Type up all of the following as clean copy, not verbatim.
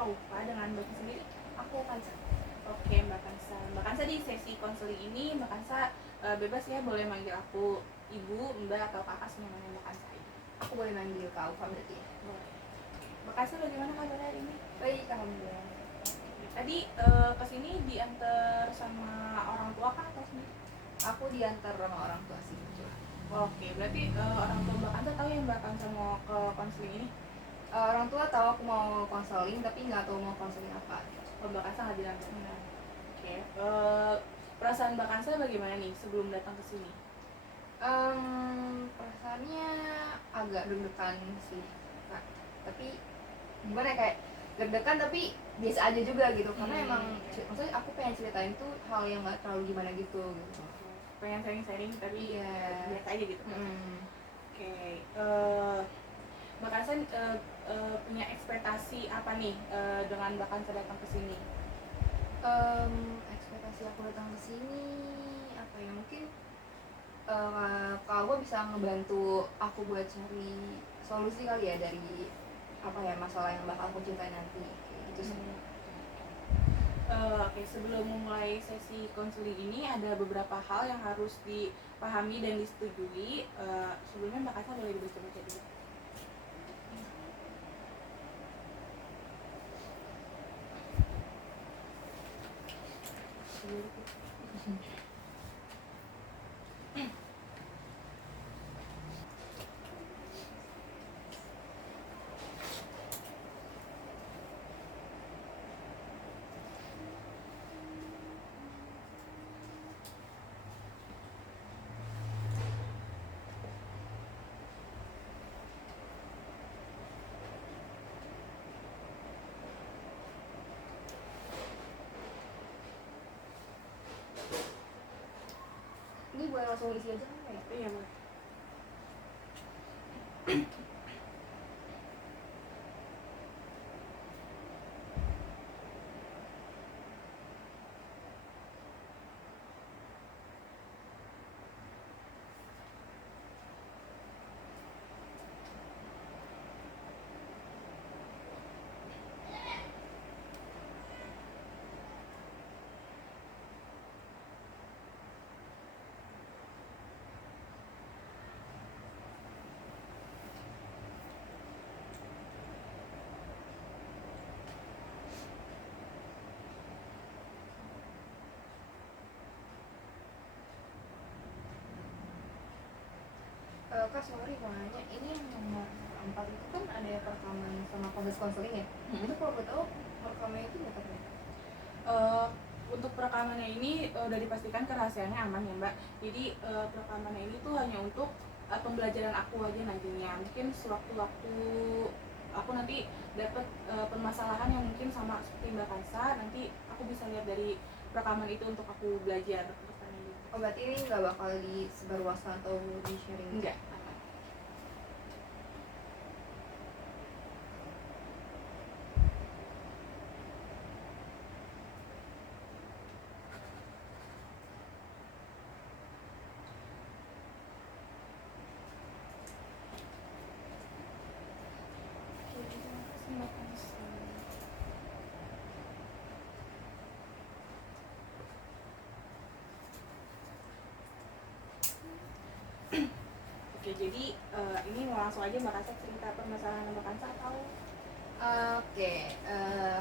Aufa, dengan Mbak sendiri? Aku Kansa. Oke, Mbak Kansa. Mbak Kansa di sesi konseling ini, Mbak Kansa bebas ya, boleh manggil aku Ibu, Mbak, atau Kakak senyamannya Mbak Kansa aja. Aku boleh manggil Kak Aufa berarti ya? Boleh. Mbak Kansa bagaimana kabarnya hari ini? Baik, alhamdulillah. Tadi kesini diantar sama orang tua kan atau sendiri? Aku diantar sama orang tua sih. Oke, berarti orang tua Mbak Kansa tahu ya Mbak Kansa mau ke konseling ini? Orang tua tahu aku mau konseling tapi nggak tahu mau konseling apa. Oh, Mbak Kansa nggak bilang. Oke. Perasaan Mbak Kansa bagaimana nih sebelum datang ke sini? Perasaannya agak deg-degan sih, Kak. Tapi gimana ya, kayak deg-degan tapi biasa aja juga gitu. Karena emang maksudnya aku pengen ceritain tuh hal yang nggak terlalu gimana gitu. Pengen sharing-sharing tapi biasa aja gitu. Oke. Mbak Kansa punya ekspektasi apa nih dengan Mbak Kansa datang ke sini? Ekspektasi aku datang ke sini apa ya, mungkin kalau gue bisa ngebantu aku buat cari solusi kali ya dari apa ya masalah yang bakal aku ceritain nanti kayak gitu sih. Oke, sebelum memulai sesi konseling ini ada beberapa hal yang harus dipahami dan disetujui. Sebelumnya Mbak Kansa boleh dibaca-baca dulu. Ini boleh langsung isi aja kan ya? Iya, boleh. Kak, sorry mau nanya, ini yang nomor 4 itu kan ada perekaman sama proses konseling ya? Itu kalau gue tahu perekamannya itu nggak terlihat. Untuk perekamannya ini udah dipastikan kerahasiaannya aman ya Mbak. Jadi perekamannya ini tuh hanya untuk pembelajaran aku aja nantinya. Mungkin sewaktu-waktu aku nanti dapat permasalahan yang mungkin sama seperti Mbak Kansa, nanti aku bisa lihat dari rekaman itu untuk aku belajar. Oh, berarti ini nggak bakal disebarluaskan atau di sharing? Enggak. Oke, jadi ini mau langsung aja Mbak Kansa cerita permasalahan Mbak Kansa atau? Oke,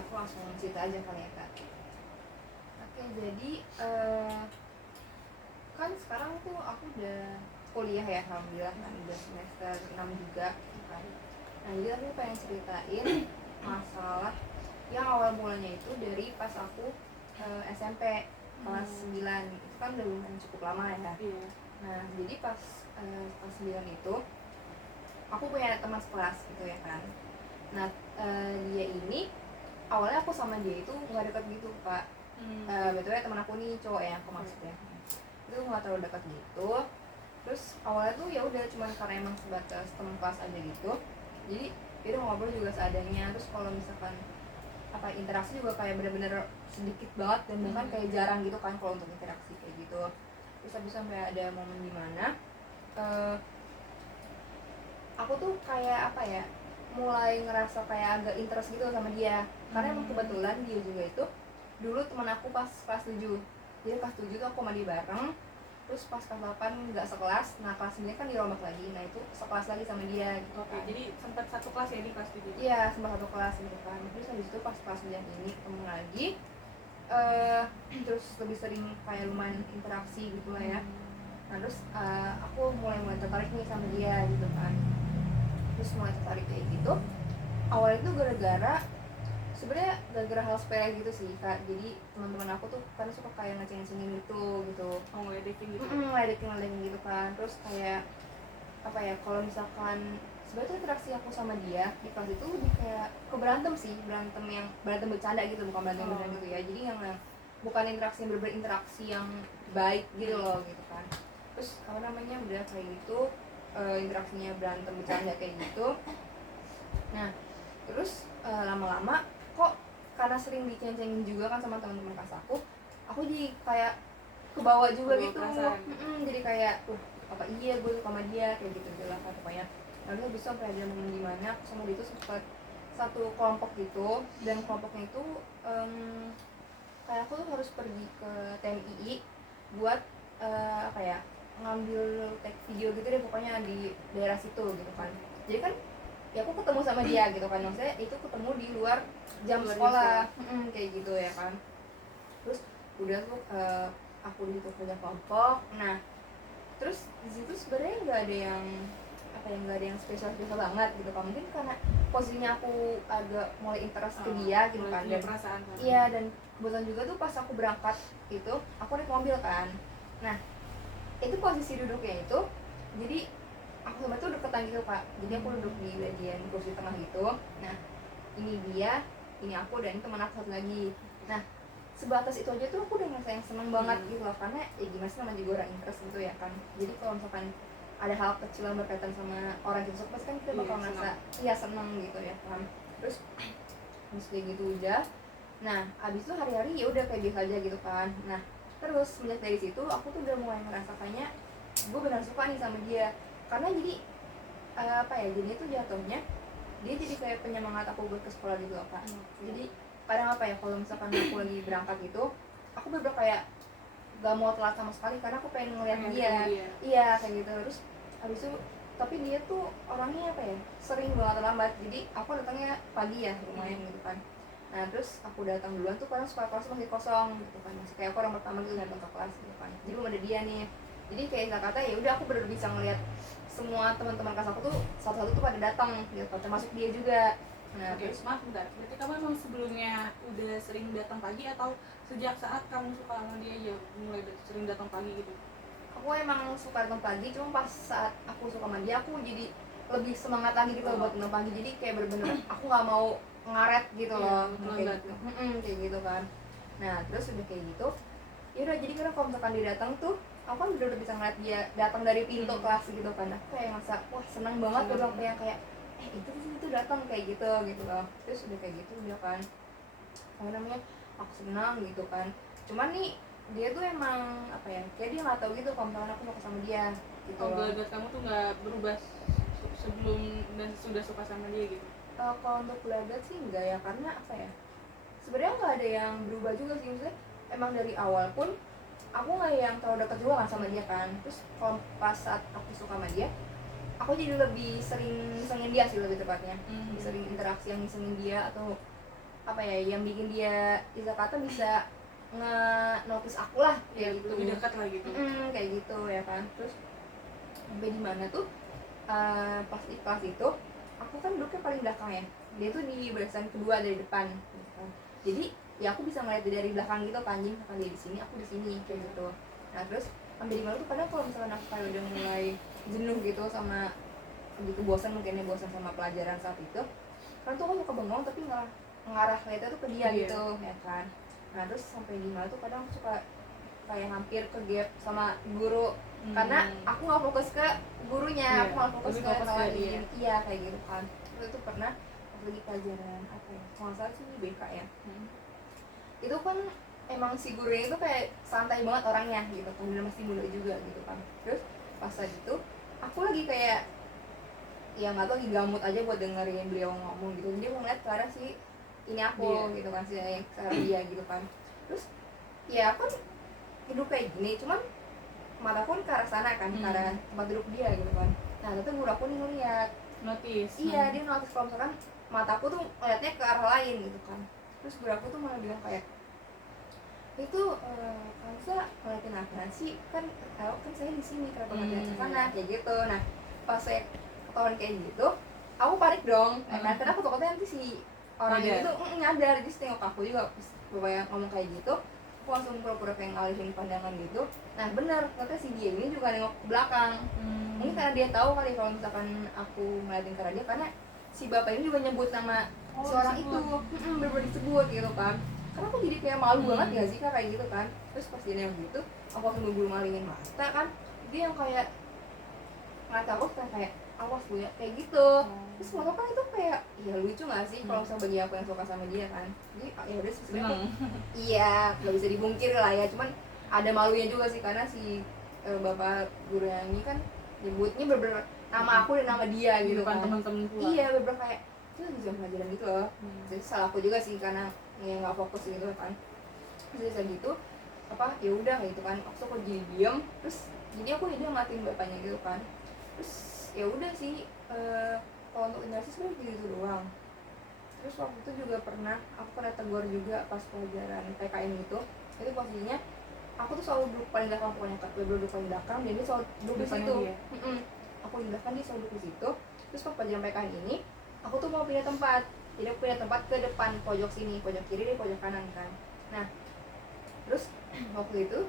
aku langsung cerita aja kali ya Kak. Oke, jadi kan sekarang tuh aku udah kuliah ya, alhamdulillah kan udah semester 6 juga kan. Nah, jadi aku pengen ceritain masalah yang awal mulanya itu dari pas aku SMP kelas 9. Itu kan udah lumayan cukup lama ya. Nah, jadi pas kelas 9 itu aku punya teman sekelas gitu ya kan. Nah, dia ini awalnya aku sama dia itu nggak dekat gitu Kak. Betulnya teman aku nih cowok ya, aku maksudnya itu nggak terlalu dekat gitu. Terus awalnya tuh ya udah cuman karena emang sebatas teman kelas aja gitu. Jadi dia tuh ngobrol juga seadanya. Terus kalau misalkan apa interaksi juga kayak bener-bener sedikit banget dan bahkan kayak jarang gitu kan kalau untuk interaksi kayak gitu. Terus habis sampai ada momen dimana aku tuh kayak apa ya, mulai ngerasa kayak agak interest gitu sama dia, karena emang kebetulan dia juga itu dulu teman aku pas kelas 7. Jadi kelas 7 tuh aku sama dia bareng, terus pas kelas 8 nggak sekelas, nah kelas 9 kan dirombak lagi, nah itu sekelas lagi sama dia gitu. Oke, kan. jadi sempat satu kelas ya di kelas 7? Iya, sempat satu kelas gitu kan. Terus habis itu pas kelas 9 ini ketemu lagi, terus lebih sering kayak lumayan interaksi gitu lah ya. Nah terus aku mulai tertarik nih sama dia gitu kan. Terus mulai tertarik kayak gitu, awalnya itu gara-gara sebenarnya gara-gara hal sepele gitu sih kak. Jadi teman-teman aku tuh kan suka kayak ngeceng-ngecengin gitu. Oh, ngeledekin gitu? Ngeledekin gitu kan. Terus kayak apa ya, kalau misalkan sebenarnya interaksi aku sama dia di kelas itu lebih kayak ke berantem sih, berantem bercanda gitu, bukan berantem beneran gitu ya. Jadi yang bukan interaksi yang berinteraksi yang baik gitu loh gitu kan. Terus apa namanya udah kayak gitu, interaksinya berantem bercanda kayak gitu. Nah terus lama-lama kok karena sering diceng-cengin juga kan sama teman-teman kelas aku jadi kayak kebawa juga Kebawa gitu. perasaan. Jadi kayak apa iya gue suka sama dia kayak gitu lah kan pokoknya. Lalu habis itu sampai ada momen dimana aku sama dia tuh sempat satu kelompok gitu, dan kelompoknya itu kayak aku tuh harus pergi ke TMII buat apa ya, ngambil take video gitu deh pokoknya di daerah situ gitu kan. Jadi kan ya aku ketemu sama dia gitu kan, maksudnya itu ketemu di luar jam sekolah. Kayak gitu ya kan. Terus udah tuh aku di situ kerja kelompok. Nah terus di situ sebenarnya nggak ada yang apa ya, nggak ada yang spesial banget gitu kan. Mungkin karena posisinya aku agak mulai interest ke dia gitu kan, dan perasaan kan? iya, dan kebetulan juga tuh pas aku berangkat itu aku naik mobil kan. Nah itu posisi duduknya itu, jadi aku sama tuh deketan gitu kak. Jadi aku duduk di bagian kursi tengah gitu. Nah ini dia, ini aku, dan ini teman aku satu lagi. Nah sebatas itu aja tuh aku udah ngerasa yang seneng banget gitu loh, karena ya gimana sih, namanya juga orang interest gitu ya kan. Jadi kalau misalkan ada hal kecil yang berkaitan sama orang yang suka, pasti kan kita bakal ngerasa iya seneng gitu ya kan. Terus habis kayak gitu udah, nah abis itu hari-hari ya udah kayak biasa aja gitu kan. Nah terus sejak dari situ aku tuh udah mulai ngerasa kayaknya gue benar suka nih sama dia, karena jadi apa ya, jadinya tuh jatuhnya dia jadi kayak penyemangat aku buat ke sekolah gitu loh kak. Jadi kadang apa ya, kalau misalkan aku lagi berangkat gitu, aku bener-bener kayak gak mau telat sama sekali karena aku pengen ngeliat dia. Iya kayak gitu. Terus habis itu tapi dia tuh orangnya apa ya, sering banget terlambat. Jadi aku datangnya pagi ya lumayan gitu kan. Nah terus aku datang duluan tuh kadang suka kelas masih kosong gitu kan, masih kayak aku orang pertama gitu datang ke kelas gitu kan. Jadi belum ada dia nih. Jadi kayak kata ya udah aku bener bisa ngeliat semua teman-teman kelas aku tuh satu-satu tuh pada datang gitu, termasuk dia juga. Nah Terus maaf bentar, berarti kamu emang sebelumnya udah sering datang pagi atau sejak saat kamu suka sama dia aja mulai sering datang pagi gitu? aku emang suka datang pagi, cuma pas saat aku suka sama dia aku jadi lebih semangat lagi gitu loh buat datang pagi. Jadi kayak bener-bener aku nggak mau ngaret gitu loh, kayak gitu. Kayak gitu kan. Nah terus udah kayak gitu ya udah, jadi karena kalau misalkan dia datang tuh aku kan udah bisa ngeliat dia datang dari pintu kelas gitu kan. Aku kayak ngerasa wah seneng banget tuh dong, kayak itu datang kayak gitu loh. Terus udah kayak gitu udah kan, apa namanya, aku senang gitu kan. Cuman nih dia tuh emang apa ya, kayak dia nggak tahu gitu kalau misalkan aku mau sama dia gitu. Gelagat kamu tuh nggak berubah sebelum dan sudah suka sama dia gitu? Kalau untuk gelagat sih enggak ya, karena apa ya, sebenarnya nggak ada yang berubah juga sih. Maksudnya emang dari awal pun aku nggak yang terlalu dekat juga kan sama dia kan. Terus kalau pas saat aku suka sama dia, aku jadi lebih sering ngisengin dia sih, lebih tepatnya lebih sering interaksi yang ngisengin dia, atau apa ya, yang bikin dia bisa kata bisa nge-notice aku lah kayak gitu, lebih dekat lah gitu. Kayak gitu ya kan. Terus sampai di mana tuh pas di kelas itu aku kan duduknya paling belakang ya, dia tuh di barisan kedua dari depan gitu kan. Jadi ya aku bisa ngeliat dia dari belakang gitu kan, jadi misalkan dia di sini aku di sini kayak gitu. Nah terus sampai di mana tuh kadang kalau misalkan aku kayak udah mulai jenuh gitu sama gitu, bosan mungkin ya, bosan sama pelajaran saat itu kan, tuh aku suka bengong tapi ngarah lihatnya tuh ke dia gitu ya kan. Nah terus sampai di mana tuh kadang aku suka kayak hampir ke gap sama guru, karena aku nggak fokus ke gurunya, aku nggak fokus ke dia. Iya kayak gitu kan. Terus itu pernah pas lagi pelajaran apa ya, kalau salah sih BK ya. Itu kan emang si gurunya itu kayak santai banget orangnya gitu kan, masih muda juga gitu kan. Terus pas saat itu aku lagi kayak ya nggak tahu lagi gamut aja buat dengerin beliau ngomong gitu. Dia mau ngeliat ke arah si ini aku gitu kan, si yang ke arah dia gitu kan. Terus ya aku kan hidup kayak gini, cuman mataku kan ke arah sana kan, ke arah tempat duduk dia gitu kan. Nah ternyata guru aku nih ngeliat, notice. iya dia notice kalau misalkan mataku tuh ngeliatnya ke arah lain gitu kan. Terus guru aku tuh malah bilang kayak, itu Kansa ngeliatin apa sih, kan saya di sini kenapa ngeliat ke sana kayak gitu. Nah pas saya ketahuan kayak gitu, aku panik dong, karena aku takutnya nanti si orang itu nyadar, jadi tengok aku juga pas bapak yang ngomong kayak gitu, aku langsung pura-pura kayak ngalihin pandangan gitu. Nah benar, ternyata si dia ini juga nengok ke belakang. Mungkin karena dia tahu kali kalau misalkan aku ngeliatin ke arah dia, karena si bapak ini juga nyebut nama si orang itu, bener-bener disebut gitu kan. Karena aku jadi kayak malu banget gak sih kak kayak gitu kan. Terus pas dia nengok gitu, aku langsung buru-buru malingin mata kan. Dia yang kayak ngeliat aku kayak awas lu ya, kayak gitu. Terus menurut kan itu kayak ya lucu gak sih kalau misalnya bagi aku yang suka sama dia kan. Jadi ya udah sih sebenarnya iya gak bisa dibungkir lah ya, cuman ada malunya juga sih karena si bapak guru yang ini kan nyebutnya bener-bener nama aku dan nama dia gitu kan. Teman-teman pula. Iya bener kayak itu lagi jam pelajaran gitu loh. Jadi salah aku juga sih karena ya nggak fokus gitu kan. Terus kayak gitu apa ya udah gitu kan, aku jadi diem. Terus jadi aku dia matiin bapaknya gitu kan. Terus ya udah sih kalau untuk interaksi sebenarnya gitu doang. Terus waktu itu juga pernah aku kena tegur juga pas pelajaran PKN gitu. Itu posisinya aku tuh selalu duduk paling belakang, pokoknya duduk paling belakang, dan dia selalu duduk di situ. Aku di belakang, dia selalu duduk di situ. Terus pas pelajaran PKN ini aku tuh mau pindah tempat, jadi aku pindah tempat ke depan pojok sini, pojok kiri dan pojok kanan kan. Nah terus waktu itu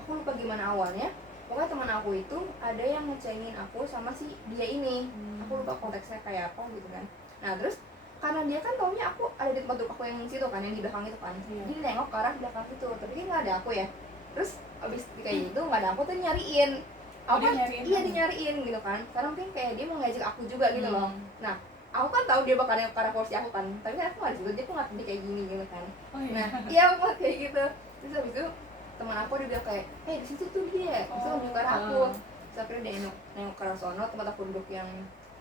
aku lupa gimana awalnya, pokoknya teman aku itu ada yang ngecengin aku sama si dia ini. Aku lupa konteksnya kayak apa gitu kan. Nah terus karena dia kan taunya aku ada di tempat duduk aku yang situ kan, yang di belakang itu kan. Dia nengok ke arah belakang situ, tapi dia nggak ada aku ya. Terus abis kayak gitu nggak ada aku tuh nyariin. Aku kan iya dia nyariin gitu kan, karena mungkin kayak dia mau ngajak aku juga gitu loh. Nah aku kan tahu dia bakal nengok ke arah kursi aku kan, tapi kan aku nggak di situ, dia tuh nggak kayak gini gitu kan. Nah iya aku kayak gitu. Terus abis itu teman aku dia bilang kayak, di situ tuh dia, terus nunjuk ke arah aku. Terus akhirnya dia nengok ke arah sono, tempat aku duduk yang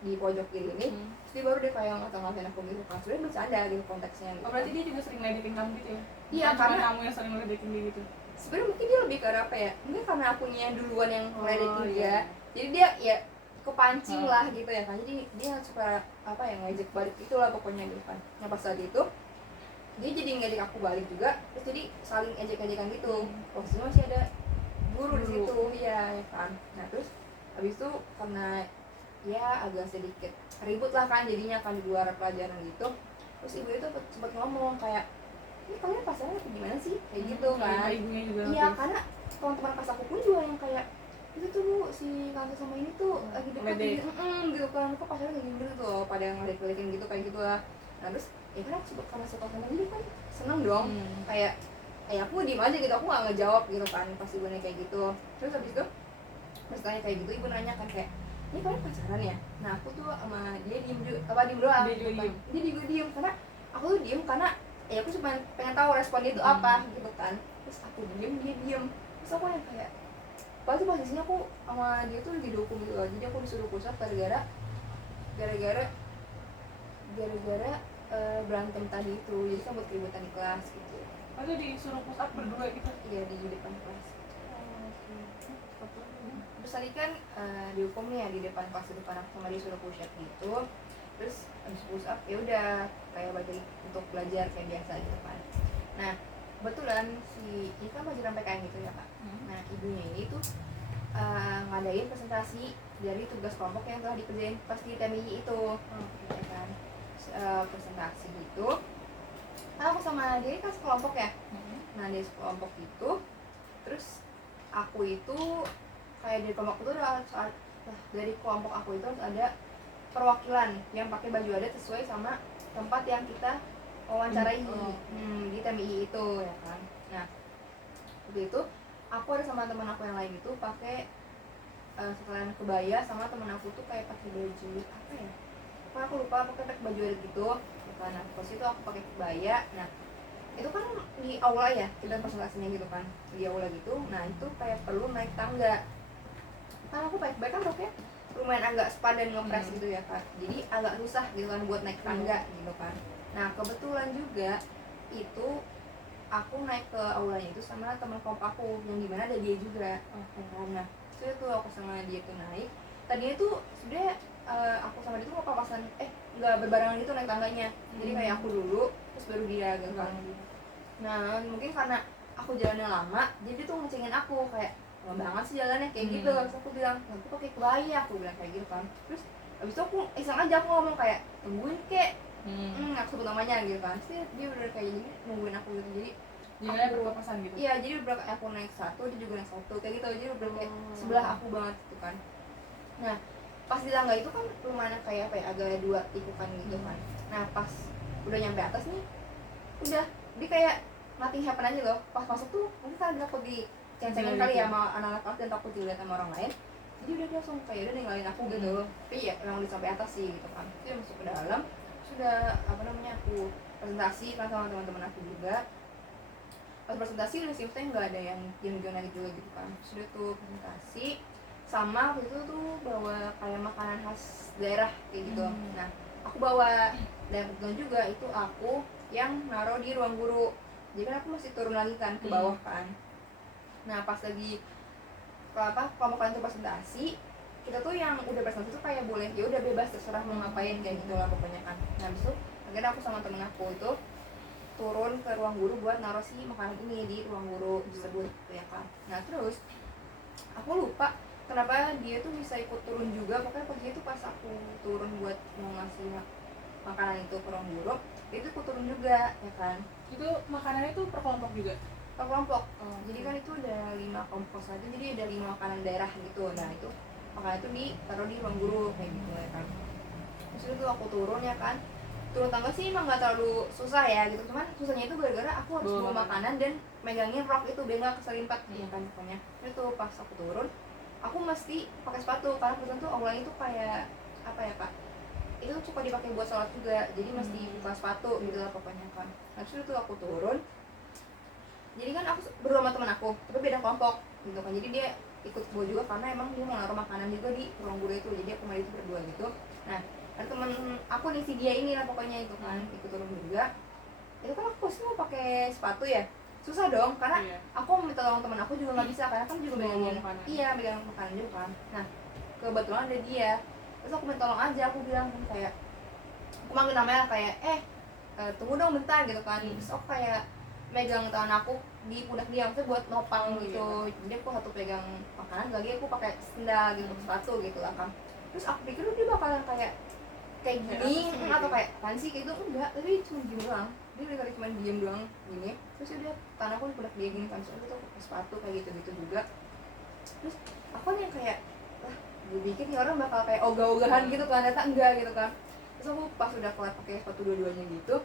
di pojok kiri ini. Terus dia baru dia kayak ngata-ngatain aku gitu kan, sebenarnya bercanda gitu konteksnya gitu. Oh berarti dia juga sering ngeledekin kamu gitu ya? Iya karena kamu yang sering ngeledekin dia gitu? Sebenarnya mungkin dia lebih ke arah apa ya, mungkin karena akunya yang duluan yang ngeledekin dia, jadi dia ya kepancing lah gitu ya kan. Jadi dia suka apa ya, ngejek balik itulah pokoknya gitu kan. Nah pas saat itu dia jadi ngejek aku balik juga, terus jadi saling ejek-ejekan gitu. Posisinya masih ada guru di situ ya kan. Nah terus habis itu karena ya agak sedikit ribut lah kan jadinya kan di luar pelajaran gitu. Terus ibu itu sempat ngomong kayak, ini kalian pasangan gimana sih kayak gitu kan. Iya karena teman-teman pas aku pun juga yang kayak, itu tuh bu si Kansa sama ini tuh lagi dekat gitu kan, kok pasangan kayak gitu tuh, pada ngeliat-ngeliatin gitu kayak gitu lah. Nah terus ya kan aku karena suka sama dia kan seneng dong. Kayak aku diem aja gitu, aku nggak ngejawab gitu kan pas ibu nanya kayak gitu. Terus habis itu pas tanya kayak gitu, ibu nanya kan kayak, ini kalian pacaran ya? Nah aku tuh sama dia diem doang. Dia juga diem karena aku tuh diem karena ya aku cuma pengen tahu respon dia itu apa gitu kan. Terus aku diem, dia diem. Terus aku yang kayak, pasti posisinya aku sama dia tuh lagi dihukum gitu loh. Jadi aku disuruh push up gara-gara berantem tadi itu. Jadi kan buat keributan di kelas gitu. Oh itu disuruh push up berdua gitu? Iya di depan kelas. Terus tadi kan dihukum nih ya di depan kelas, di depan aku sama dia suruh push up gitu. Terus habis push up ya udah kayak balik untuk belajar kayak biasa gitu kan. Nah kebetulan si ini kan pelajaran PKN gitu ya kak. Nah ibunya ini tuh ngadain presentasi dari tugas kelompok yang telah dikerjain pas di TMI itu. Ya kan presentasi gitu. Aku sama dia kan sekelompok ya. Nah dia sekelompok gitu. Terus aku itu kayak dari kelompok itu dari kelompok aku itu harus ada perwakilan yang pakai baju adat sesuai sama tempat yang kita wawancarai di TMI itu ya kan. Nah waktu itu aku ada sama teman aku yang lain itu pakai sekalian kebaya, sama teman aku tuh kayak pakai baju apa ya, aku lupa, pakai baju adat gitu. Nah pas itu aku pakai kebaya. Nah itu kan di aula ya kita presentasinya gitu kan, di aula gitu. Nah itu kayak perlu naik tangga, kan aku pakai kebaya kan roknya lumayan agak sepadan ngepres gitu ya kan, jadi agak susah gitu kan buat naik tangga gitu kan. Nah kebetulan juga itu aku naik ke aulanya itu sama teman kelompok aku yang dimana ada dia juga. Nah itu tuh aku sama dia tuh naik, tadinya tuh sebenarnya aku sama dia tuh nggak papasan, nggak berbarengan gitu naik tangganya, jadi kayak aku dulu terus baru dia gitu kan. Nah mungkin karena aku jalannya lama jadi dia tuh ngecengin aku kayak lama banget sih jalannya kayak gitu. Terus aku bilang aku pakai kebaya, aku bilang kayak gitu kan. Terus abis itu aku iseng aja aku ngomong kayak tungguin kek, aku sebut namanya gitu kan. Terus dia udah kayak gini nungguin aku gitu, jadi Jadi berpapasan gitu. iya jadi udah aku naik satu dia juga naik satu kayak gitu, jadi udah kayak sebelah aku banget gitu kan. Nah pas di tangga itu kan lumayan kayak apa ya, agak dua tikukan gitu kan. Nah pas udah nyampe atas nih udah dia kayak nothing happen aja loh. Pas masuk tuh mungkin karena aku di ceng-cengan kali ya sama anak-anak kelas dan takut dilihat sama orang lain, jadi udah dia langsung kayak udah ninggalin aku gitu. Tapi ya emang udah sampai atas sih gitu kan. Dia masuk ke dalam sudah apa namanya aku presentasi kan sama teman-teman aku juga. Pas presentasi udah simpen nggak ada yang gimana gitu kan. Sudah tuh presentasi sama waktu itu tuh bawa kayak makanan khas daerah kayak gitu. Nah aku bawa, dan kebetulan juga itu aku yang naruh di ruang guru, jadi kan aku masih turun lagi kan ke bawah kan. Nah pas lagi kelompok kalian tuh presentasi, kita tuh yang udah presentasi tuh kayak boleh ya udah bebas terserah mau ngapain kayak gitu lah pokoknya kan. Nah habis itu akhirnya aku sama temen aku itu turun ke ruang guru buat naruh si makanan ini di ruang guru tersebut ya kan. Nah terus aku lupa kenapa dia tuh bisa ikut turun juga, pokoknya pagi itu pas aku turun buat mau ngasih makanan itu ke ruang guru, dia tuh ikut turun juga ya kan. Itu makanannya tuh per kelompok juga? Per kelompok. Jadi kan itu ada 5 kelompok saja, jadi ada 5 makanan daerah gitu. Nah itu makanan itu ditaruh di ruang guru kayak gitu ya kan. Terus itu aku turun ya kan, turun tangga sih emang nggak terlalu susah ya gitu, cuman susahnya itu gara-gara aku harus bawa makanan dan megangin rok itu biar nggak keselimpet ya kan pokoknya. Itu pas aku turun aku mesti pakai sepatu karena kebetulan tuh aulanya itu kayak apa ya Pak, itu suka dipakai buat sholat juga, jadi mesti buka sepatu gitu lah pokoknya kan. Nah terus itu aku turun, jadi kan aku berdua sama teman aku tapi beda kelompok gitu kan, jadi dia ikut gue juga karena emang dia mau naruh makanan juga di ruang guru itu, jadi aku sama dia itu berdua gitu. Nah ada temen aku nih si dia ini lah pokoknya itu kan ikut turun juga. Itu kan aku pasti mau pakai sepatu ya, susah dong karena aku minta tolong teman aku juga nggak bisa karena kan juga megangin megang makanan juga kan. Nah kebetulan ada dia, terus aku minta tolong aja, aku bilang kayak aku manggil namanya kayak tunggu dong bentar gitu kan. Terus aku kayak megang tangan aku di pundak dia maksudnya buat nopang gitu. Jadi aku satu pegang makanan, lagi aku pakai sendal gitu, sepatu gitu lah kan. Terus aku pikir dia bakalan kayak gini atau kayak apaan sih kayak gitu, enggak, tapi cuma diem doang. Dia udah cuma diem doang gini, terus dia tangan aku di pundak dia gini kan, terus aku tuh pakai sepatu kayak gitu juga. Terus aku nih kayak gue pikir nih orang bakal kayak ogah-ogahan gitu kan, ternyata enggak gitu kan. Terus aku pas udah kelar pakai sepatu dua-duanya gitu,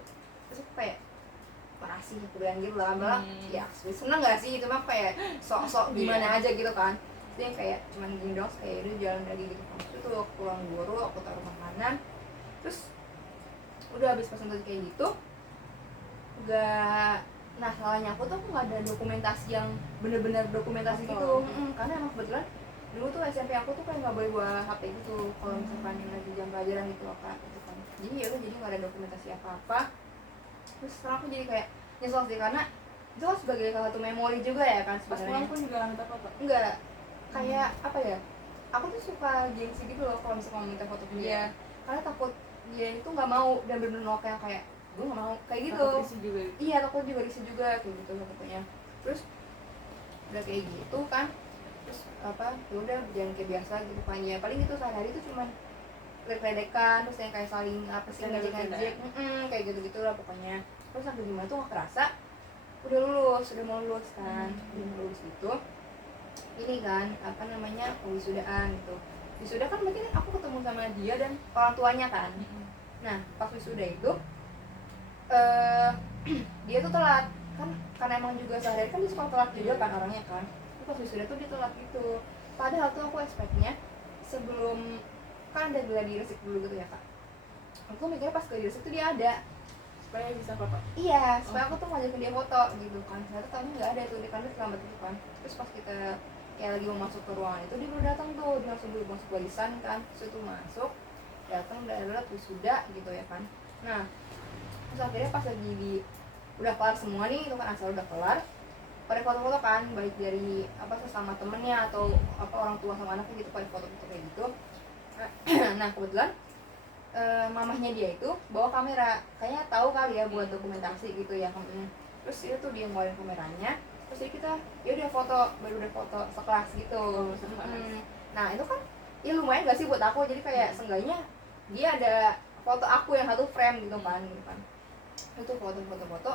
terus aku kayak makasih aku bilang gitu lah, malah ya seneng gak sih, cuma kayak sok-sok gimana aja gitu kan. Terus dia kayak cuman gini doang, kayak udah jalan lagi gitu kan. Terus tuh aku pulang guru, aku taruh makanan, terus udah habis presentasi kayak gitu enggak. Nah salahnya aku tuh aku nggak ada dokumentasi yang bener-bener dokumentasi gitu. Karena emang kebetulan dulu tuh SMP aku tuh kayak nggak boleh bawa HP gitu kalau misalkan yang lagi jam pelajaran gitu loh Kak gitu kan. Jadi ya udah, jadi nggak ada dokumentasi apa-apa. Terus setelah aku jadi kayak nyesel sih karena itu kan sebagai salah satu memori juga ya kan sebenarnya. Pas pulang pun juga nggak minta foto? Enggak, kayak apa ya, aku tuh suka gengsi gitu loh kalau misalkan mau minta foto ke dia, karena takut dia itu nggak mau dan bener-bener nolak yang kayak gue nggak mau kayak gitu. Takut risih juga? Iya takut juga risih juga kayak gitu lah pokoknya. Terus udah kayak gitu kan, terus apa ya udah berjalan kayak biasa gitu kan ya, paling gitu sehari-hari tuh cuman ledekan, terus yang kayak saling apa sih ngajak-ngajak kayak gitu-gitu lah pokoknya. Terus sampai gimana tuh nggak kerasa udah mau lulus kan, udah mau lulus gitu ini kan apa namanya wisudaan gitu. Wisuda kan mungkin aku ketemu sama dia dan orang tuanya kan. Nah pas wisuda itu dia tuh telat kan, karena emang juga sehari-hari kan dia suka telat juga kan orangnya kan. Terus pas wisuda tuh dia telat gitu, padahal tuh aku expect-nya sebelum kan ada gladi resik dulu gitu ya Kak, aku mikirnya pas gladi resik tuh dia ada supaya bisa foto? Iya, supaya aku tuh ngajakin dia foto gitu kan. Ternyata tahunnya nggak ada tuh, dia kan terlambat gitu kan. Terus pas kita kayak lagi mau masuk ke ruangan itu dia baru datang tuh, dia langsung dulu masuk barisan kan, terus itu masuk datang daerah wisuda gitu ya kan. Nah terus akhirnya pas lagi udah kelar semua nih itu kan, asal udah kelar pada foto-foto kan, baik dari apa sesama temennya atau apa orang tua sama anaknya gitu, pada foto-foto kayak gitu. Nah kebetulan mamahnya dia itu bawa kamera, kayaknya tahu kali ya buat dokumentasi gitu ya. Terus itu tuh dia ngeluarin kameranya, terus jadi kita ya udah foto, baru udah foto sekelas gitu. Nah itu kan ya lumayan gak sih buat aku, jadi kayak seenggaknya dia ada foto aku yang satu frame gitu kan, itu foto.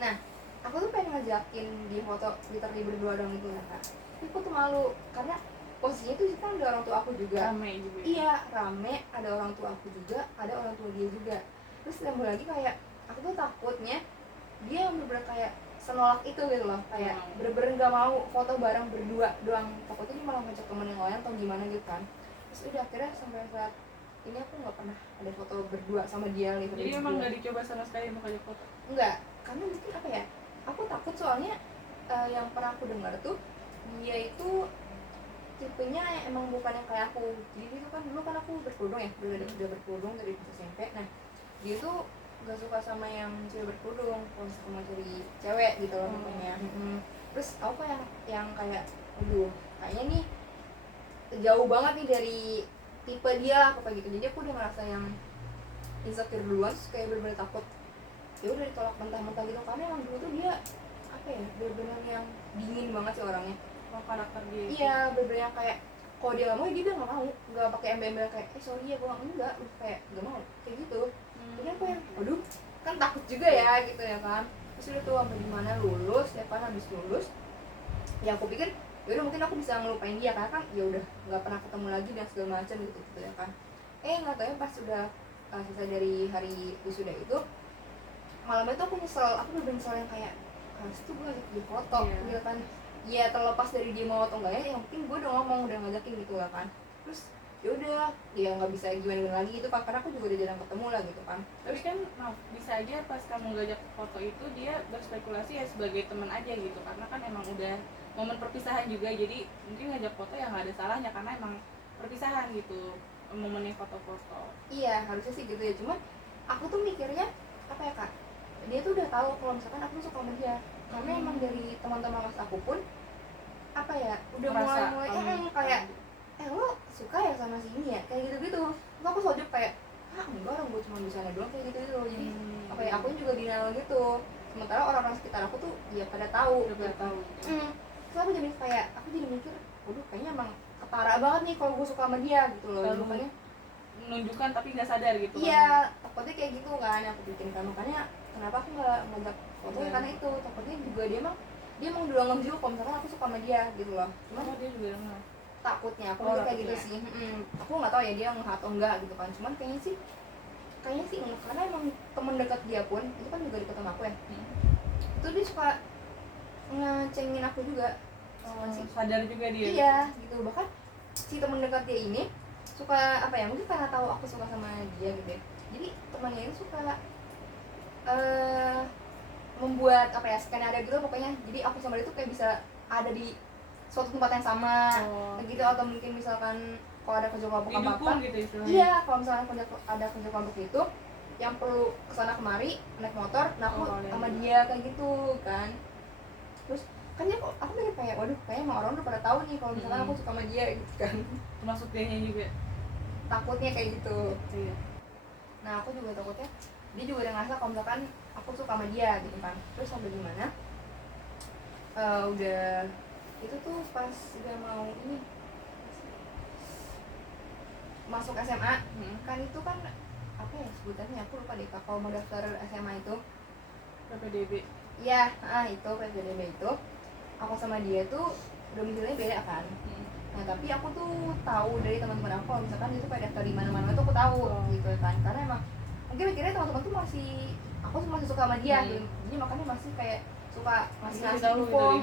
Nah aku tuh pengen ngajakin di foto literally berdua dong itu kan, tapi aku tuh malu karena posisinya tuh kan ada orang tua aku juga. Rame juga. Iya rame, ada orang tua aku juga, ada orang tua dia juga. Terus tambah lagi kayak aku tuh takutnya dia bener-bener kayak senolak itu gitu loh, kayak bener-bener gak mau foto bareng berdua doang, takutnya dia malah ngajak temen yang lain atau gimana gitu kan. Terus udah akhirnya sampai saat ini aku nggak pernah ada foto berdua sama dia nih. Jadi emang nggak dicoba sama sekali mau ngajak foto? Enggak, karena mungkin apa ya, aku takut soalnya yang pernah aku dengar tuh dia itu tipenya emang bukan yang kayak aku. Jadi itu kan dulu kan aku berkerudung ya, udah berkerudung dari SMP. Nah dia tuh gak suka sama yang cewek berkerudung, kalau sama cari cewek gitu loh pokoknya. Terus aku kayak yang kayak aduh kayaknya nih jauh banget nih dari tipe dia lah kayak gitu. Jadi aku udah merasa yang insecure duluan, terus kayak bener-bener takut ya udah ditolak mentah-mentah gitu, karena yang dulu tuh dia apa ya, bener-bener yang dingin banget sih orangnya. Karakter dia. Iya bener-bener yang kayak kalau dia nggak mau ya dia bilang nggak mau, nggak pakai embel-embel kayak sorry ya gue enggak, kayak nggak mau kayak gitu. Jadi aku yang aduh kan takut juga ya gitu ya kan. Terus udah tuh sampai gimana lulus ya kan, habis lulus ya aku pikir ya udah mungkin aku bisa ngelupain dia karena kan ya udah nggak pernah ketemu lagi dan segala macam gitu ya kan. Nggak tahu ya pas udah selesai dari hari wisuda itu malam itu aku nyesel, aku bener-bener nyesel yang kayak harus tuh gue ngajak di foto gitu kan. Ya terlepas dari dia mau atau enggak ya, yang penting gue udah ngomong, udah ngajakin gitu lah kan. Terus ya udah ya nggak bisa gimana lagi itu kan, karena aku juga udah jarang ketemu lah gitu kan. Tapi kan bisa aja pas kamu ngajak foto itu dia berspekulasi ya sebagai teman aja gitu, karena kan emang udah momen perpisahan juga, jadi mungkin ngajak foto ya nggak ada salahnya karena emang perpisahan gitu momennya foto-foto. Iya harusnya sih gitu ya, cuman aku tuh mikirnya apa ya kak, dia tuh udah tahu kalau misalkan aku suka sama dia, karena emang dari teman-teman kelas aku pun apa ya udah mulai kayak lo suka ya sama si ini ya kayak gitu-gitu. Terus aku sojok kayak enggak, orang gue cuma bisa doang kayak gitu. Jadi apa ya, aku juga denial gitu, sementara orang-orang sekitar aku tuh ya pada tahu udah pada tahu. Terus aku jadi kayak aku jadi mikir waduh kayaknya emang ketara banget nih kalau gue suka sama dia gitu loh. Makanya menunjukkan tapi nggak sadar gitu. Iya takutnya kayak gitu kan yang aku bikin kan, makanya kenapa aku nggak ngajak foto ya karena itu takutnya juga dia emang udah ngomong juga kalau misalkan aku suka sama dia gitu loh. Cuma dia juga dengar takutnya aku kayak gitu sih. Aku nggak tahu ya dia ngeh atau enggak gitu kan, cuman kayaknya sih enggak, karena emang temen dekat dia pun itu kan juga dekat sama aku ya. Itu dia suka ngecengin aku juga. Sadar juga dia. Iya gitu, bahkan si temen dekat dia ini suka apa ya, mungkin karena tahu aku suka sama dia gitu ya, jadi temannya ini suka membuat apa ya skenario gitu pokoknya, jadi aku sama dia tuh kayak bisa ada di suatu tempat yang sama gitu, atau mungkin misalkan kalau ada kerja kelompok apa-apa gitu istilahnya. Iya kalau misalkan ada kerja kelompok itu yang perlu kesana kemari naik motor, nah aku sama dia kayak gitu kan. Terus kan dia aku mikir kayak waduh kayaknya emang orang udah pada tahu nih kalau misalkan aku suka sama dia gitu kan. Termasuk dianya juga Takutnya kayak gitu. Iya. Nah aku juga takutnya dia juga udah ngerasa kalau misalkan aku suka sama dia gitu kan. Terus sampai gimana udah itu tuh pas udah mau ini masuk SMA kan, itu kan apa ya sebutannya aku lupa deh, kalau mau daftar SMA itu PPDB. Iya, itu PPDB itu aku sama dia tuh domisilinya beda kan. Nah tapi aku tuh tahu dari teman-teman aku kalau misalkan itu pada daftar di mana-mana itu aku tahu gitu kan, karena emang mungkin mikirnya teman-teman tuh aku masih suka sama dia gitu, jadi makanya masih kayak suka ngasih info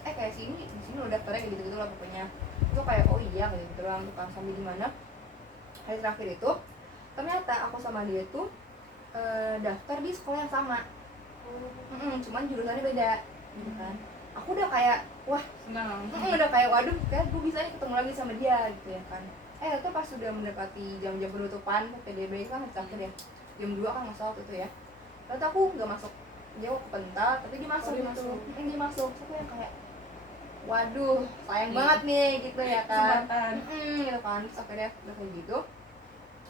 kayak sini di sini udah daftarnya kayak gitu lah pokoknya. Itu kayak oh iya kayak gitu doang tuh kan. Sampai di mana hari terakhir itu ternyata aku sama dia tuh daftar di sekolah yang sama, cuman jurusannya beda gitu kan. aku udah kayak wah senang. udah kayak waduh kayak gue bisa nih ketemu lagi sama dia gitu ya kan. Itu pas sudah mendekati jam-jam penutupan PDB kan terakhir ya, jam 2 kan masuk waktu itu ya. Lalu aku nggak masuk, dia ke pental tapi dia masuk dia gitu. masuk. Dia masuk, aku yang kayak waduh sayang banget nih gitu ya kan. Kesempatan. Gitu kan, terus akhirnya udah kayak gitu.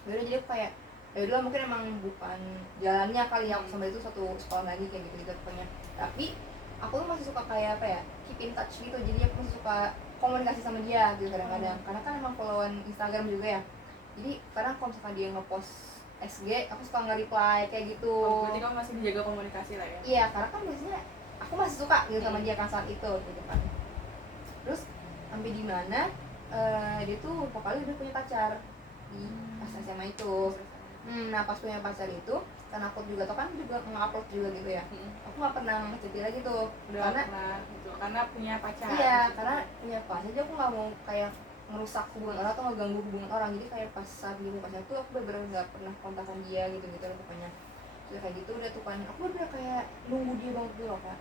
Jadi aku kayak ya udah mungkin emang bukan jalannya kali ya, aku sama itu satu sekolah lagi kayak gitu gitu pokoknya. Tapi aku tuh masih suka kayak apa ya, keep in touch gitu. Jadi aku masih suka komunikasi sama dia gitu kadang-kadang, karena kan emang followan Instagram juga ya. Jadi kadang kalau misalkan dia ngepost SG, aku suka nge-reply kayak gitu. Berarti kamu masih menjaga komunikasi lah ya? Iya, karena kan biasanya aku masih suka gitu sama dia kan saat itu gitu kan. Terus sampai di mana dia tuh pokoknya udah punya pacar di pas SMA itu. Nah pas punya pacar itu, karena aku juga tau kan juga nge-upload juga gitu ya. Aku nggak pernah ngechat lagi tuh, Udah karena punya pacar. Iya, karena punya pacar, jadi aku nggak mau kayak merusak hubungan orang atau ngeganggu hubungan orang. Jadi kayak pas saat dia punya pacar tuh aku bener-bener nggak pernah kontakkan dia gitu-gitu lah pokoknya. Terus kayak gitu udah tuh kan, aku bener kayak nunggu dia banget dulu kan.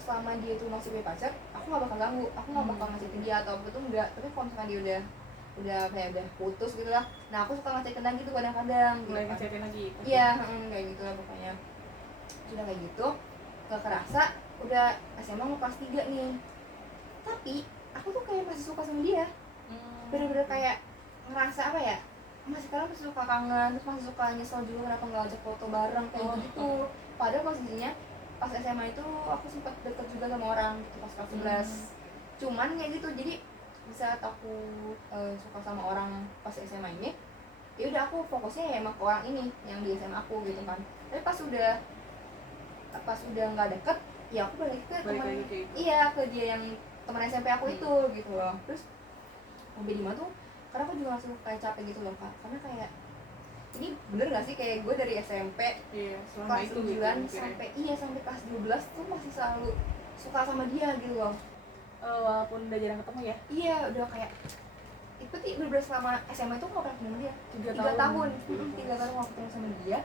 Selama dia tuh masih punya pacar, aku nggak bakal ganggu, aku nggak bakal ngasih ke dia atau apa tuh enggak. Tapi kalau misalkan dia udah kayak udah putus gitu lah, nah aku suka ngasih kendang gitu kadang-kadang gitu mulai kan. ngechatin lagi. Iya, kayak gitu lah pokoknya. Sudah kayak gitu, gak kerasa udah SMA mau kelas 3 nih. Tapi aku tuh kayak masih suka sama dia. Bener-bener kayak ngerasa apa ya, masih kadang masih suka kangen, terus masih suka nyesel juga kenapa nggak ajak foto bareng kayak gitu. Padahal posisinya pas SMA itu aku sempat deket juga sama orang gitu pas kelas 11. Cuman kayak gitu, jadi saat aku suka sama orang pas SMA ini, ya udah aku fokusnya ya emang ke orang ini yang di SMA aku gitu kan. Tapi pas udah nggak deket, ya aku balik ke teman, iya ke dia yang teman SMP aku itu gitu loh. Terus sampai di mana tuh, karena aku juga langsung kayak capek gitu loh kak, karena kayak ini bener gak sih kayak gue dari SMP kelas 9 gitu, sampai kelas 12 tuh masih selalu suka sama dia gitu loh. Walaupun udah jarang ketemu ya? Iya, udah kayak itu bener-bener selama SMA itu gak pernah ketemu dia 3 tahun 3 tahun gak ketemu sama dia.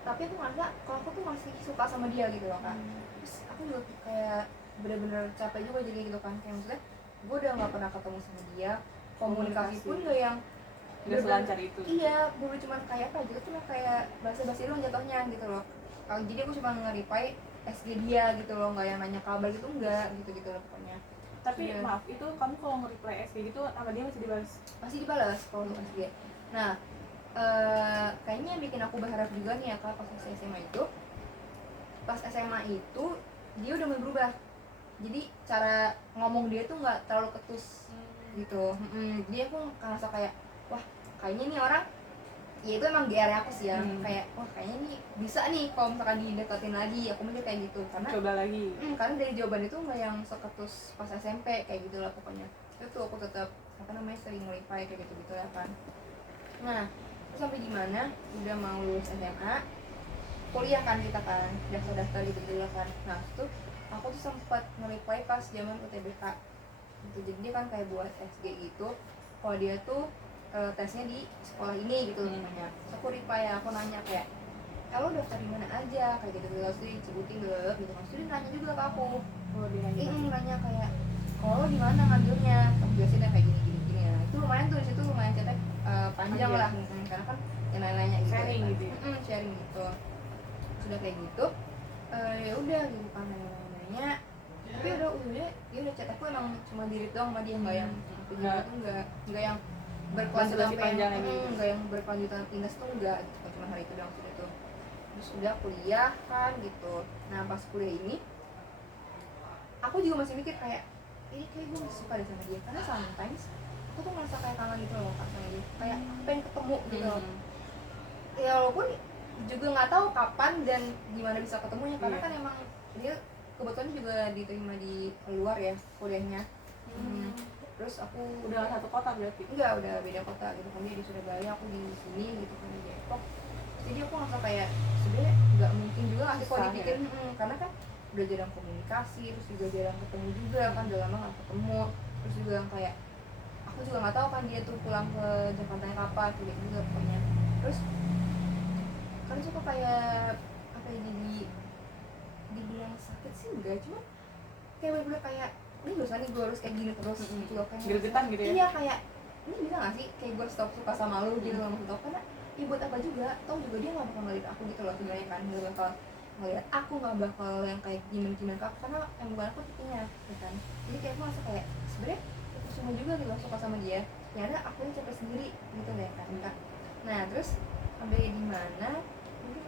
Tapi aku ngerasa kalau aku tuh masih suka sama dia gitu loh kan. Terus aku juga kayak bener-bener capek juga jadi gitu kan, kayak maksudnya gue udah gak pernah ketemu sama dia, komunikasi pun gak yang nggak selancar itu. Iya, gue cuma kayak apa gitu, cuma kayak basa-basi doang jatuhnya gitu loh. Kalau jadi aku cuma nge-reply SG dia gitu loh, nggak yang nanya kabar gitu, enggak gitu loh pokoknya. Tapi maaf, itu kamu kalau nge-reply SG gitu sama dia masih dibalas? Masih dibalas kalau untuk SG. Nah, kayaknya yang bikin aku berharap juga nih ya kak, pas SMA itu, pas SMA itu dia udah mulai berubah. Jadi cara ngomong dia tuh nggak terlalu ketus gitu. Dia aku ngerasa kayak wah kayaknya nih orang, ya itu emang GR aku sih ya, kayak wah kayaknya nih bisa nih kalau misalkan dideketin lagi, aku mikir kayak gitu. Karena coba lagi. Karena dari jawaban itu nggak yang seketus pas SMP kayak gitu lah pokoknya. Itu aku tetap sering reply kayak gitu lah kan. Nah terus sampai di mana udah mau lulus SMA, kuliah kan kita kan daftar gitu dulu kan. Nah itu aku tuh sempat nge-reply pas zaman UTBK gitu. Jadi dia kan kayak buat SG gitu, kalau dia tuh tesnya di sekolah ini gitu namanya. Terus aku reply, aku nanya kayak lo daftar di mana aja kayak gitu, terus disebutin gitu kan. Terus dia nanya juga ke aku, nanya kayak kalau di mana ngambilnya, aku jelasin kayak gini ya. Itu lumayan tuh, di situ lumayan chatnya panjang lah, karena kan yang nanya gitu, sharing gitu ya? Sharing gitu. Sudah kayak gitu ya udah gitu kan nanya. Tapi udah dia udah chat aku emang cuma diri doang sama dia, nggak yang nggak yang berkelanjutan panjang gitu, nggak yang berkelanjutan pindah tuh enggak gitu, cuma hari itu doang sudah tuh. Terus udah kuliah kan gitu. Nah pas kuliah ini aku juga masih mikir kayak ini kayak gue masih suka deh sama dia, karena sometimes aku tuh merasa kayak kangen gitu loh kak sama dia, kayak pengen ketemu gitu. Ya walaupun juga nggak tahu kapan dan gimana bisa ketemunya, karena kan emang dia kebetulan juga diterima di luar ya kuliahnya. Terus aku udah satu kota berarti? Enggak, udah beda kota gitu kan, dia di Surabaya, aku di sini gitu kan di Depok. Jadi aku ngerasa kayak sebenarnya nggak mungkin juga nggak sih kalau dipikir karena kan udah jarang komunikasi, terus juga jarang ketemu juga kan, udah lama nggak ketemu. Terus juga kayak aku juga nggak tahu kan dia tuh pulang ke Jakarta kapan gitu juga pokoknya. Terus kan suka kayak apa ya, jadi dibilang sakit sih enggak, cuma kayak bener-bener kayak ini dosa nih gue harus kayak gini terus gitu loh, kayak Gregetan gitu ya. iya kayak ini bisa gak sih kayak gue stop suka sama lu gitu loh, maksud lo karena ya buat apa juga, tau juga dia gak bakal ngeliat aku gitu loh sebenarnya kan, gak bakal ngeliat aku, gak bakal yang kayak gimana ke aku karena yang bukan aku tipenya ya kan. Jadi kayak aku merasa kayak sebenarnya semua juga gitu loh suka sama dia, ternyata aku yang capek sendiri gitu ya kan kak. Nah terus sampai di mana mungkin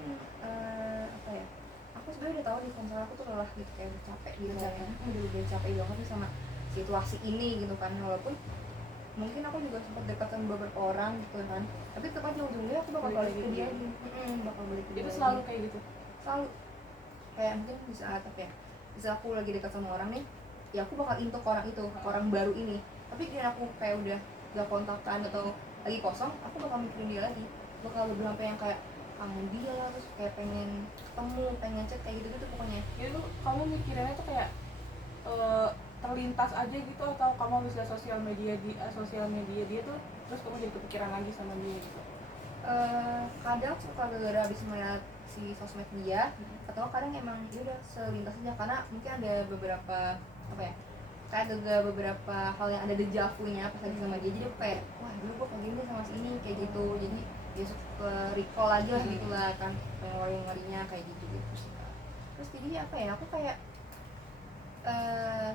apa ya, aku sebenarnya udah tahu di konsol aku tuh lelah gitu, kayak udah capek gitu kan, udah capek banget nih sama situasi ini gitu kan, walaupun mungkin aku juga sempat dekat sama beberapa orang gitu kan, tapi tetap aja ujungnya aku bakal balik ke dia lagi, bakal balik ke dia Itu lagi. selalu kayak gitu. Selalu kayak mungkin di saat apa ya, di saat aku lagi dekat sama orang nih, ya aku bakal into ke orang itu, ke orang baru ini, tapi ketika aku kayak udah gak kontakkan atau lagi kosong, aku bakal mikirin dia lagi, bakal beberapa yang kayak kangen dia lah, terus kayak pengen ketemu, pengen chat kayak gitu-gitu pokoknya. Itu kamu mikirinnya tuh kayak terlintas aja gitu, atau kamu habis lihat sosial media dia tuh terus kamu jadi kepikiran lagi sama dia gitu? Kadang suka gara-gara habis melihat si sosmed dia, atau kadang emang dia udah selintas aja karena mungkin ada beberapa apa ya, kayak ada beberapa hal yang ada dejavunya pas lagi sama dia, jadi aku kayak wah dulu gua kayak gini sama si ini kayak gitu, jadi besok ke recall lagi lah gitu lah kan, yang ngerinya kayak gitu gitu sih kak. Terus jadi apa ya, aku kayak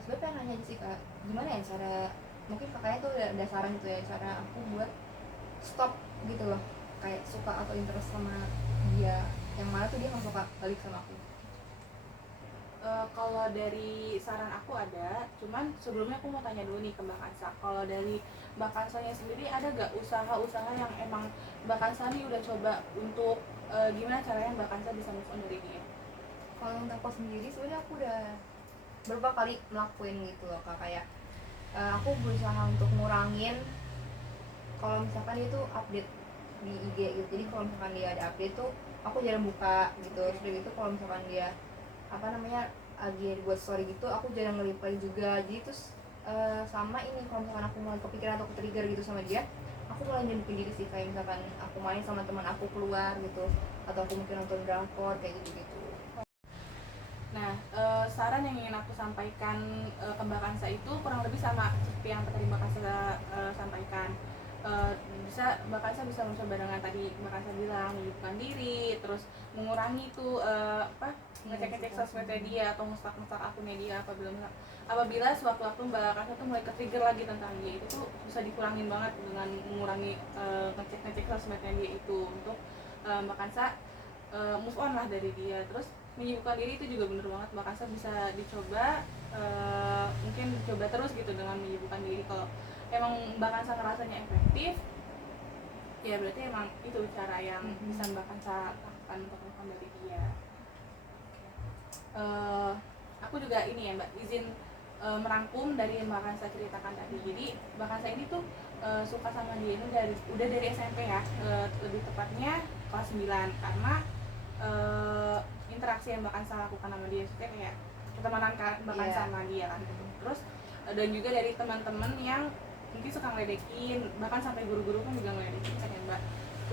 sebenarnya pengen nanya aja sih kak, gimana ya cara, mungkin kakaknya tuh ada saran gitu ya, cara aku buat stop gitu loh, kayak suka atau interest sama dia yang mana tuh dia nggak suka balik sama aku. Kalau dari saran aku ada, cuman sebelumnya aku mau tanya dulu nih ke Mbak Kansa. Kalau dari Mbak Kansanya sendiri ada gak usaha-usaha yang emang Mbak Kansa nih udah coba untuk gimana caranya Mbak Kansa bisa move on dari dia? Kalau untuk aku sendiri sebenarnya aku udah beberapa kali melakukan gitu loh kak, kayak aku berusaha untuk ngurangin kalau misalkan dia tuh update di IG gitu, jadi kalau misalkan dia ada update tuh aku jarang buka gitu. Terus gitu kalau misalkan dia apa namanya lagi buat story gitu, aku jarang nge-reply juga. Jadi terus sama ini kalau misalkan aku mulai kepikiran atau ke-trigger gitu sama dia, aku mulai nyebutin diri sih, kayak misalkan aku main sama teman aku keluar gitu, atau aku mungkin nonton drakor kayak gitu-gitu. Nah, saran yang ingin aku sampaikan ke Mbak Kansa itu kurang lebih sama seperti yang tadi Mbak Kansa sampaikan. Bisa Mbak Kansa bisa mencoba dengan tadi Mbak Kansa bilang menyibukkan diri, terus mengurangi tuh ngecek-ngecek sosmednya dia atau nge-stalk akunnya dia. Apabila sewaktu-waktu Mbak Kansa tuh mulai ke-trigger lagi tentang dia, itu tuh bisa dikurangin banget dengan mengurangi ngecek-ngecek sosmednya dia itu, untuk Mbak Kansa move on lah dari dia. Terus menyibukkan diri itu juga bener banget, Mbak Kansa bisa dicoba, mungkin coba terus gitu dengan menyibukkan diri. Kalau emang Mbak Kansa ngerasanya efektif, ya berarti emang itu cara yang bisa Mbak Kansa lakukan untuk move on dari dia. Aku juga ini ya Mbak, izin merangkum dari Mbak Kansa ceritakan tadi. Jadi Mbak Kansa ini tuh suka sama dia ini udah dari SMP ya, lebih tepatnya kelas 9, karena interaksi yang Mbak Kansa lakukan sama dia, maksudnya kayak pertemanan Mbak Kansa sama dia kan. Terus dan juga dari teman-teman yang mungkin suka ngeledekin, bahkan sampai guru-guru pun juga ngeledekin kan ya Mbak.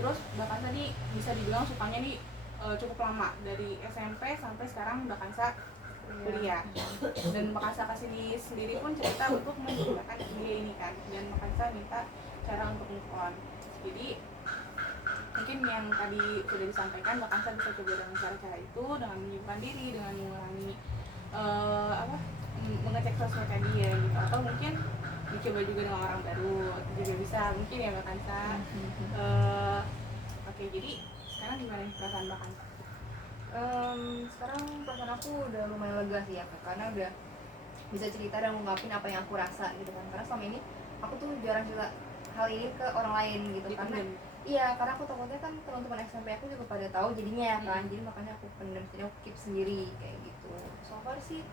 Terus Mbak Kansa nih bisa dibilang sukanya nih cukup lama, dari SMP sampai sekarang Mbak Kansa kuliah. Dan Mbak Kansa kasih sendiri pun cerita untuk menceritakan dia ini kan, dan Mbak Kansa minta cara untuk move on. Jadi mungkin yang tadi sudah disampaikan, Mbak Kansa bisa coba dengan cara-cara itu, dengan menyimpan diri, dengan mengurangi mengecek sosmed dia gitu, atau mungkin dicoba juga dengan orang baru juga bisa mungkin ya Mbak Kansa. Oke, jadi sekarang gimana nih perasaan Mbak Kansa? Sekarang perasaan aku udah lumayan lega sih ya, karena udah bisa cerita dan ngungkapin apa yang aku rasa gitu kan, karena selama ini aku tuh jarang cerita hal ini ke orang lain gitu, karena iya, karena aku takutnya kan teman-teman SMP aku juga pada tahu jadinya ya kan, jadi makanya aku pendam, jadi aku keep sendiri kayak gitu. So far sih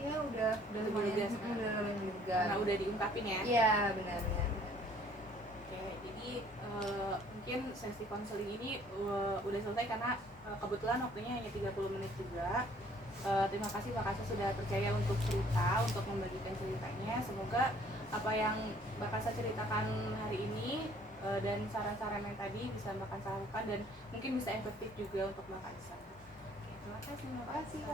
ya udah lebih lega sekarang, udah lebih lega karena udah diungkapin ya. Iya benar. Oke, jadi mungkin sesi konseling ini udah selesai karena kebetulan waktunya hanya 30 menit juga. Terima kasih Mbak Kansa sudah percaya untuk cerita, untuk membagikan ceritanya. Semoga apa yang Mbak Kansa ceritakan hari ini dan saran-saran yang tadi bisa Mbak Kansa lakukan dan mungkin bisa efektif juga untuk Mbak Kansa. Oke, terima kasih Mbak Kansa.